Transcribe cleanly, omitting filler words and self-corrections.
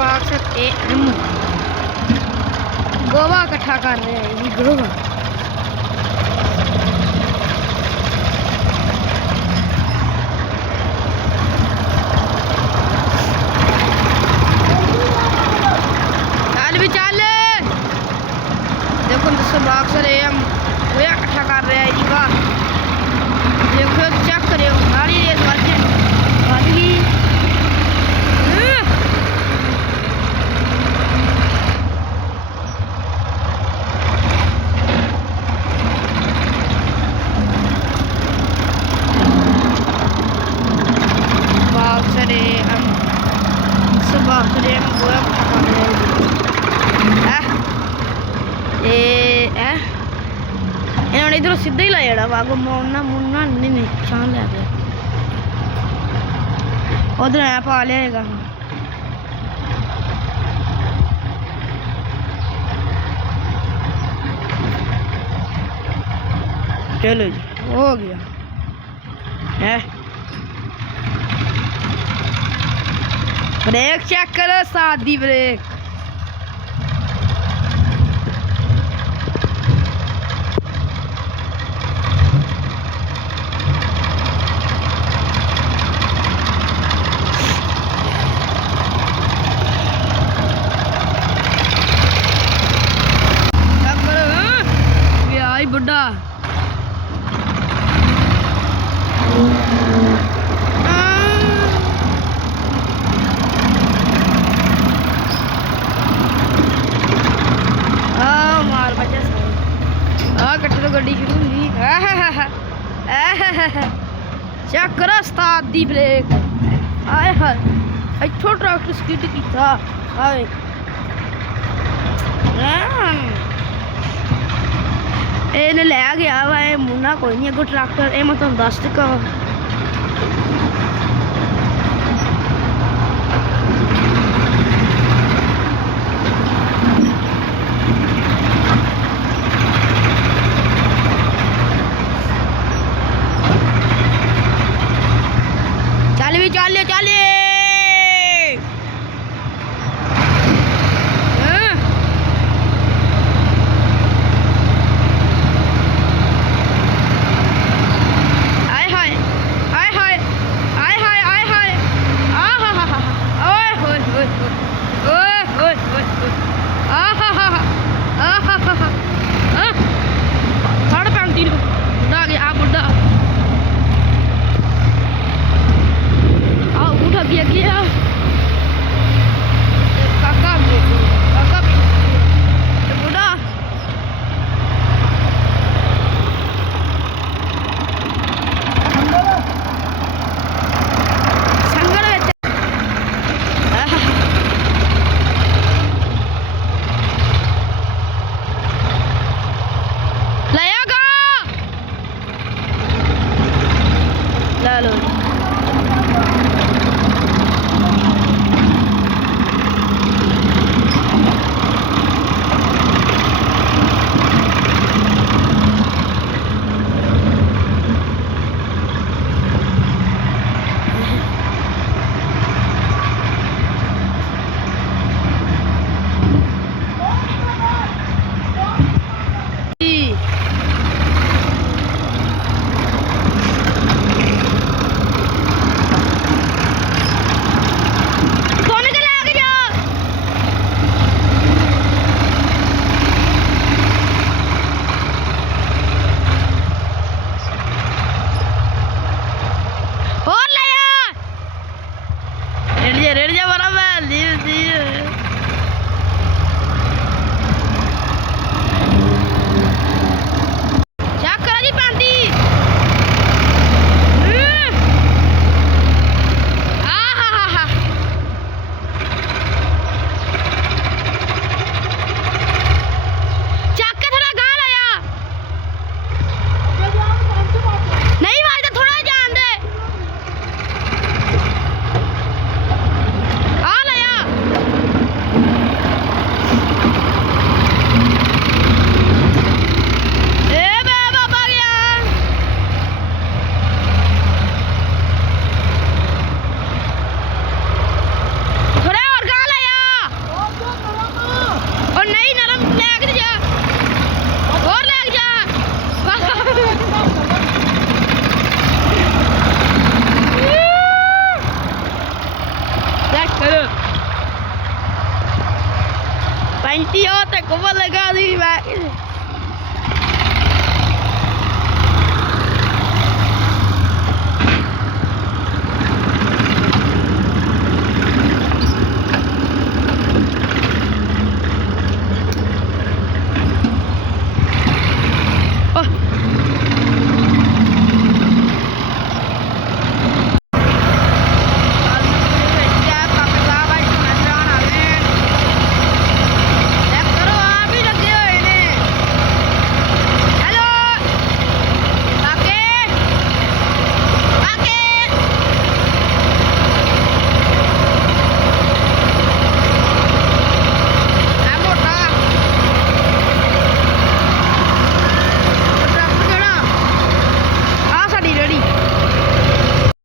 Boxer AM Goa इकट्ठा कर रहे हैं जी गोवा। चल भी चल देखो बाक्सर AM वो इकट्ठा कर रहे हैं जी वाह। देखो चेक करो सारी रेस बढ़ गई। इन्होंने इधरों सीधा ही ला जाना वागो मुन्ना मुन्ना नहीं निशान लै गया उधर ऐ पा लिया। चलो जी हो गया है। ब्रेक चेक करो सादी ब्रेक। बुढ़ा मार बचा कट्टे तो गड्डी शुरू होंगी। चेक करो उस्ताद दी ब्रेक आए हाय इत्थों ट्रैक्टर स्किड किया आए इन्हें लै गया वा मुन्ना कोई नहीं अगो ट्रैक्टर ये मैं तुम दस चुका वा। चल भी चल चल ਇਹ